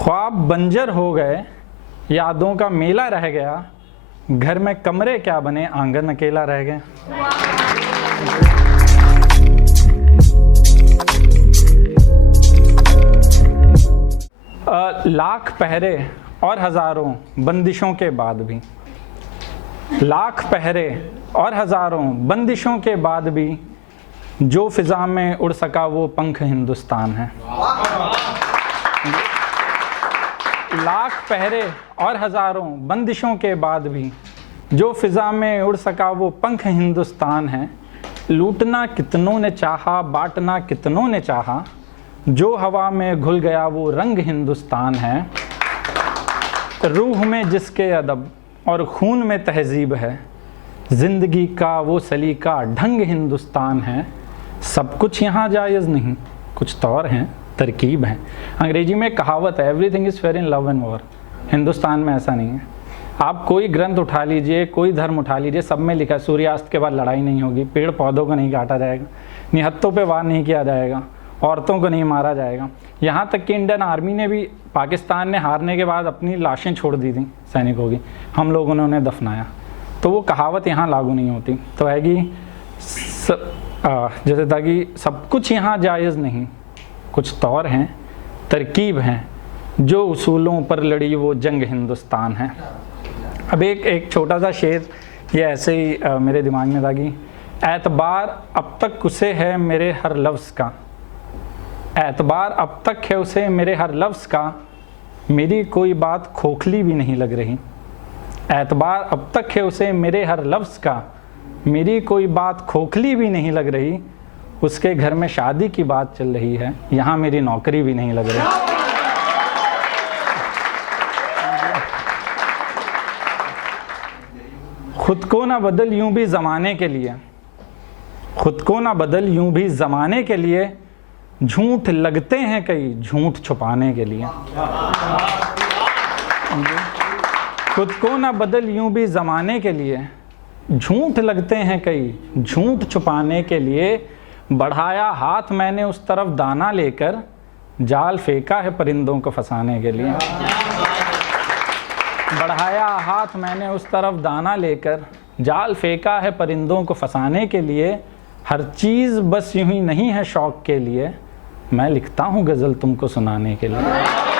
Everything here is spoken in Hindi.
ख्वाब बंजर हो गए, यादों का मेला रह गया, घर में कमरे क्या बने, आंगन अकेला रह गया। लाख पहरे और हजारों बंदिशों के बाद भी, लाख पहरे और हजारों बंदिशों के बाद भी जो फिजा में उड़ सका वो पंख हिंदुस्तान है। लाख पहरे और हजारों बंदिशों के बाद भी जो फिजा में उड़ सका वो पंख हिंदुस्तान है। लूटना कितनों ने चाहा, बांटना कितनों ने चाहा, जो हवा में घुल गया वो रंग हिंदुस्तान है। रूह में जिसके अदब और खून में तहजीब है, जिंदगी का वो सलीका ढंग हिंदुस्तान है। सब कुछ यहाँ जायज़ नहीं, कुछ तौर हैं, तरकीब हैं। अंग्रेजी में कहावत है, everything is fair in love and war. Hindustan में ऐसा नहीं है। आप कोई ग्रंथ उठा लीजिए, कोई धर्म उठा लीजिए, सब में लिखा है सूर्यास्त के बाद लड़ाई नहीं होगी, पेड़ पौधों को नहीं काटा जाएगा, निहत्तों पे वार नहीं किया जाएगा, औरतों को नहीं मारा जाएगा। यहाँ तक कि इंडियन आर्मी ने भी, पाकिस्तान ने हारने के बाद अपनी लाशें छोड़ दी थी सैनिकों की, हम लोगों ने उन्हें दफनाया। तो वो कहावत यहाँ लागू नहीं होती। तो है कि जैसे था कि सब कुछ यहाँ जायज़ नहीं, कुछ तौर हैं, तरकीब हैं, जो उसूलों पर लड़ी वो जंग हिंदुस्तान है। अब एक छोटा सा शेर ये ऐसे ही मेरे दिमाग में था कि एतबार अब तक उसे है मेरे हर लफ्ज़ का, एतबार अब तक है उसे मेरे हर लफ्ज़ का, मेरी कोई बात खोखली भी नहीं लग रही। एतबार अब तक है उसे मेरे हर लफ्ज़ का, मेरी कोई बात खोखली भी नहीं लग रही। उसके घर में शादी की बात चल रही है, यहाँ मेरी नौकरी भी नहीं लग रही। खुद को ना बदल यूं भी ज़माने के लिए, खुद को ना बदल यूं भी ज़माने के लिए, झूठ लगते हैं कई झूठ छुपाने के लिए। खुद को ना बदल यूं भी ज़माने के लिए, झूठ लगते हैं कई झूठ छुपाने के लिए। बढ़ाया हाथ मैंने उस तरफ दाना लेकर, जाल फेंका है परिंदों को फंसाने के लिए। बढ़ाया हाथ मैंने उस तरफ दाना लेकर, जाल फेंका है परिंदों को फंसाने के लिए। हर चीज़ बस यूं ही नहीं है शौक़ के लिए, मैं लिखता हूँ गज़ल तुमको सुनाने के लिए।